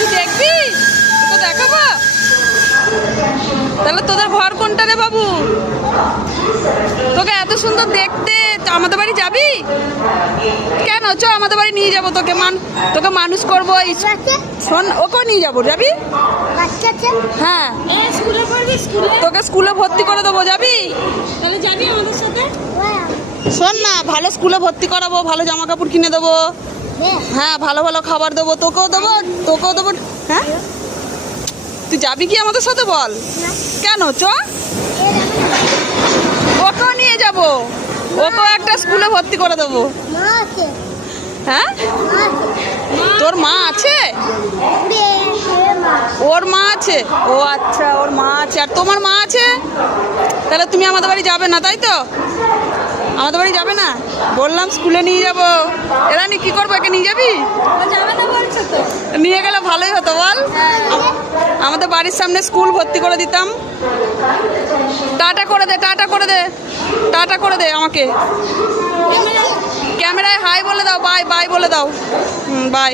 তুই দেখবি? তো দেখাবো। তাহলে তোদের ঘর কোনটা রে বাবু? তোকে এত সুন্দর দেখতে, আমাদের বাড়ি যাবি কেন? চ আমাদের বাড়ি নিয়ে যাবো তোকে, তোকে মানুষ করবো। শোন, ওকেও নিয়ে যাবো, যাবি? হ্যাঁ, তোকে স্কুলে ভর্তি করে দেবো, যাবি? তাহলে যাবি আমাদের সাথে? শোন না, ভালো স্কুলে ভর্তি করাবো, ভালো জামা কাপড় কিনে দেবো, হ্যাঁ ভালো ভালো খাবার দেবো, তোকেও দেবো। হ্যাঁ, তুই যাবি কি আমাদের সাথে বল? কেন? চ, ওকেও নিয়ে যাবো, ওকেও একটা স্কুলে ভর্তি করে দেবো। হ্যাঁ, তোর মা আছে? ওর মা আছে? ও আচ্ছা, ওর মা আছে। আর তোমার মা আছে? তাহলে তুমি আমাদের বাড়ি যাবে না, তাই তো? আমাদের বাড়ি যাবে না? বললাম স্কুলে নিয়ে যাবো। এরানি কি করবো, একে নিয়ে যাবি? নিয়ে গেলে ভালোই হতো বল। আমাদের বাড়ির সামনে স্কুল ভর্তি করে দিতাম। টাটা করে দে, টাটা করে দে, টাটা করে দে আমাকে। ক্যামেরায় হাই বলে দাও, বাই বাই বলে দাও। বাই।